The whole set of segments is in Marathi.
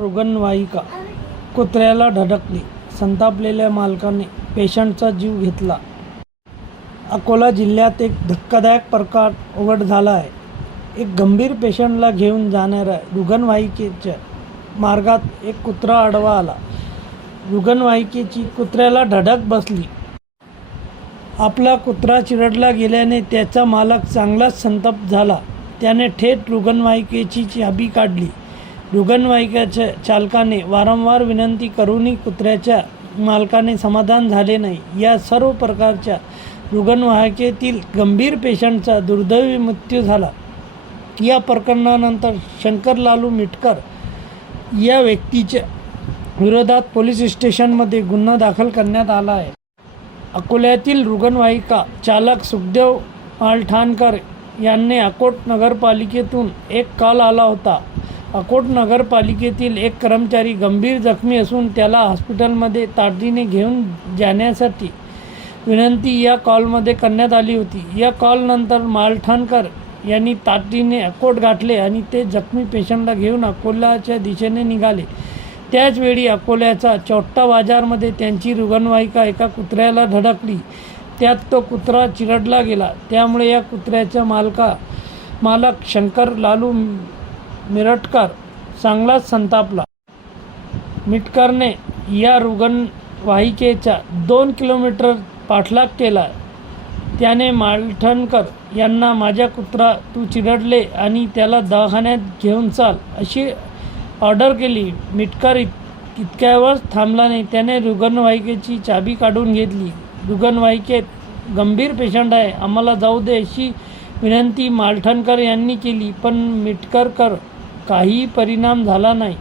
रुग्णवाहिका कुत्र्याला धडकली. संतापलेल्या मालकाने पेशंटचा जीव घेतला. अकोला जिल्ह्यात एक धक्कादायक प्रकार उघड झाला आहे. एक गंभीर पेशंटला घेऊन जाणाऱ्या रुग्णवाहिकेच्या मार्गात एक कुत्रा आडवा आला. रुग्णवाहिकेची कुत्र्याला धडक बसली. आपला कुत्रा चिरडला गेल्याने त्याचा मालक चांगलाच संतप्त झाला. त्याने थेट रुग्णवाहिकेची चाबी काढली. रुग्णवाहिकेच्या चालकाने वारंवार विनंती करूनही कुत्र्याच्या मालकाने समाधान झाले नाही. या सर्व प्रकारच्या रुग्णवाहिकेतील गंभीर पेशंटचा दुर्दैवी मृत्यू झाला. या प्रकरणानंतर शंकरलालू मिटकर या व्यक्तीच्या विरोधात पोलीस स्टेशनमध्ये गुन्हा दाखल करण्यात आला आहे. अकोल्यातील रुग्णवाहिका चालक सुखदेव मालठाणकर यांनी अकोट नगरपालिकेतून एक कॉल आला होता. अकोट नगरपालिकेतील एक कर्मचारी गंभीर जखमी असून त्याला हॉस्पिटलमध्ये तातडीने घेऊन जाण्यासाठी विनंती या कॉलमध्ये करण्यात आली होती. या कॉलनंतर मालठाणकर यांनी तातडीने अकोट गाठले आणि ते जखमी पेशंटला घेऊन अकोल्याच्या दिशेने निघाले. त्याचवेळी अकोल्याचा चोट्टा बाजारमध्ये त्यांची रुग्णवाहिका एका कुत्र्याला धडकली. त्यात तो कुत्रा चिरडला गेला. त्यामुळे या कुत्र्याचा मालका मालक शंकर लालू मिरटकर चांगलाच संतापला. मिटकरने या रुग्णवाहिकेच्या दोन किलोमीटर पाठलाग केला. त्याने मालठणकर यांना माझा कुत्रा तू चिरडले आणि त्याला दवाखान्यात घेऊन चाल अशी ऑर्डर केली. मिटकर इत इतक्यावर थांबला नाही. त्याने रुग्णवाहिकेची चाबी काढून घेतली. रुग्णवाहिकेत गंभीर पेशंट आहे. आम्हाला जाऊ दे अशी विनंती मालठणकर यांनी केली. पण मिटकरकर काही परिणाम झाला नाही.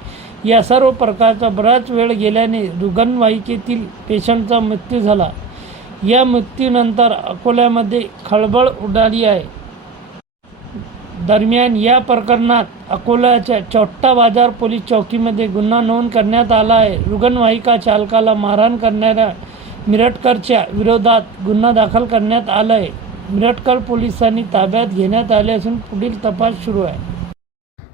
या सर्व प्रकारचा बराच वेळ गेल्याने रुग्णवाहिकेतील पेशंटचा मृत्यू झाला. या मृत्यूनंतर अकोल्यामध्ये खळबळ उडाली आहे. दरम्यान या प्रकरणात अकोल्याच्या चोट्टा बाजार पोलीस चौकीमध्ये गुन्हा नोंद करण्यात आला आहे. रुग्णवाहिका चालकाला मारहाण करणाऱ्या मिरटकरच्या विरोधात गुन्हा दाखल करण्यात आला आहे. मिरटकर पोलिसांनी ताब्यात घेण्यात आले असून पुढील तपास सुरू आहे.